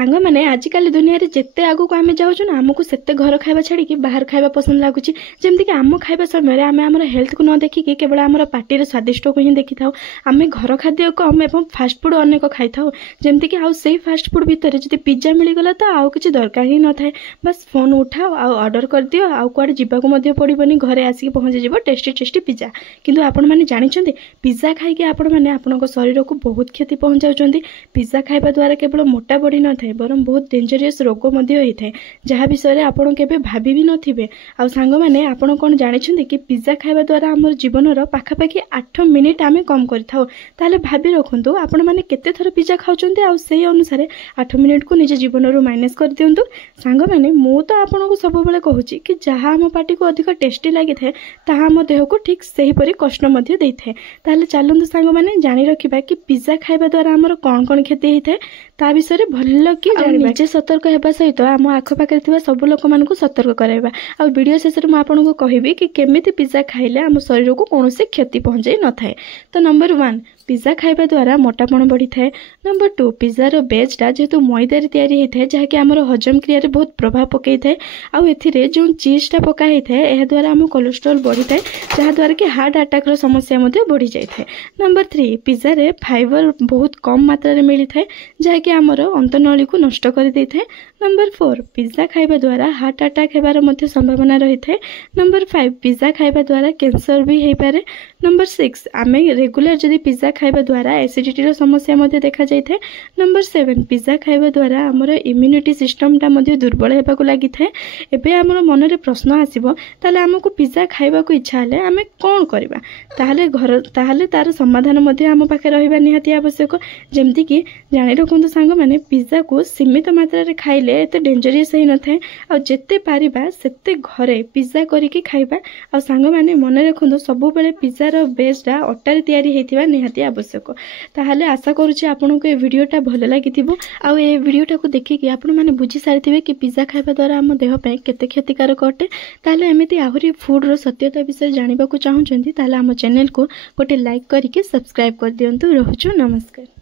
सांग मैंने आजिकल दुनिया रे जिते आगू को आम जाऊँ आमको सेते घर खाଇବା छाड़ी बाहर खाଇବା पसंद लगुच जमती कि आम खाଇବା समय आम आम हेल्थ को न देखिकी केवल आम पार्टी स्वादिष्ट को ही देखी था आम घर खाद्य कम एवं फास्टफुड अनेक खाई था जमती कि आउ से फास्टफुड भितर जब पिज्जा मिलगला तो आउ किसी दरकार ही न थाए बस फोन उठाओ आउ ऑर्डर कर दियो आउ कुआडे जीवाक मध्य पड़बनी घरे आसिक पहुँची जीव टेस्टी टेस्टी पिज्जा किंतु आपण माने जानिछन्ते पिज्जा खाइके आपण माने आपनक शरीर को बहुत क्षति पहुँचाउछन्ते पिज्जा खाइबा द्वारा केवल मोटा बड़ी न थाए बरम बहुत डेंजरियस रोग मध्य होइथाए जहाँ विषय आपण केबे भाबी भी नथिबे आ सांग माने आपण कोन जानिछन्ते कि पिज्जा खाइबा द्वारा हमर जीवनर पाखापाखि 8 मिनिट आमे कम करिथाउ ताले भाबी रखंतु आपण माने केते थर पिज्जा खाउछन्ते आ सेही अनुसार 8 मिनिट को निज जीवनर माइनस कर दियंतु सांग माने मु तो आपनको सब बेले कहूची कि जहाँ आम पार्टी को अधिक टेस्टी लगी थाए ताहा आम देह को ठीक सही परी कष्ट मध्य देइथाए ताले चलंतु सांग माने जानि रखिबा कि पिज्जा खाइबा द्वारा हमर कोन कोन क्षति होइथाए ता विषय भल कि निजे सतर्क होगा सहित आम आखपाखे सब लोक मान सतर्क कराइबा आ वीडियो शेष में आपको कहबी कि केमिति पिज्जा खाइले आम शरीर को कौन क्षति पहुँचाई न थाए। तो नंबर 1 पिज्जा खाइबा द्वारा मोटापण बढ़ी थाए। नंबर 2 पिज्जार बेसटा जेहेतु मैदार तैयारी होता है जहाँकि आम हजम क्रिया बहुत प्रभाव पकई थाए आउ एथिरे जो चीजटा पका होता है यह द्वारा आम कोलेस्ट्रोल बढ़ी थाए जहाँद्वारा कि हार्ट अटैक समस्या बढ़ी जाए। नंबर 3 पिज्जा फाइबर बहुत कम मात्रा रे मिली थाए जहाँकि आमर अंतनली को नष्ट कर दे थाए। नंबर 4 पिज्जा खाइबा द्वारा हार्ट अटैक हेबार मध्य संभावना रही थाए। नंबर 5 पिज्जा खाइबा द्वारा कैंसर भी हो पारे। नंबर 6 आम रेगुलर जदि पिज्जा खाइबा द्वारा एसिडिटी समस्या मध्य देखा जाए। नंबर 7 पिज्जा खाइबा द्वारा आमर इम्यूनिटी सिस्टमटा मध्य दुर्बल होगा लगी थाए। एबे आमर मन रे प्रश्न आसीबो ताले हमको पिज्जा खाइबा को इच्छा हले आमे कोन करबा ताले तार समाधान मध्य आम पाखे रहिबा निहाती आवश्यक। जेमती कि जानि रखंतु सांग माने पिज्जा को सीमित मात्रा रे खाइले एते डेंजरियस ही न थाए आ जेते पारिबा सेते घरे पिज्जा करिके खाइबा आ सांग माने मन रखंतु सब बेले पिज्जार बेसटा अट्टारे तैयारी हेतिबा निहाती आवश्यक। ताहले आशा करूची आपनको ए वीडियोटा भल लागिथिबो आ ए वीडियोटा को देखिकि आपण माने बुझी सारिथिबे कि पिज्जा खाइबा द्वारा हम देह पे केते क्षतिकारक अटे। ताहले एमिति आहुरी फूड रो सत्यता विषय जानिबा को चाहुचंती ताहले हम चैनल को गोटे लाइक करिके सब्सक्राइब कर दियंतु। रहूछु नमस्कार।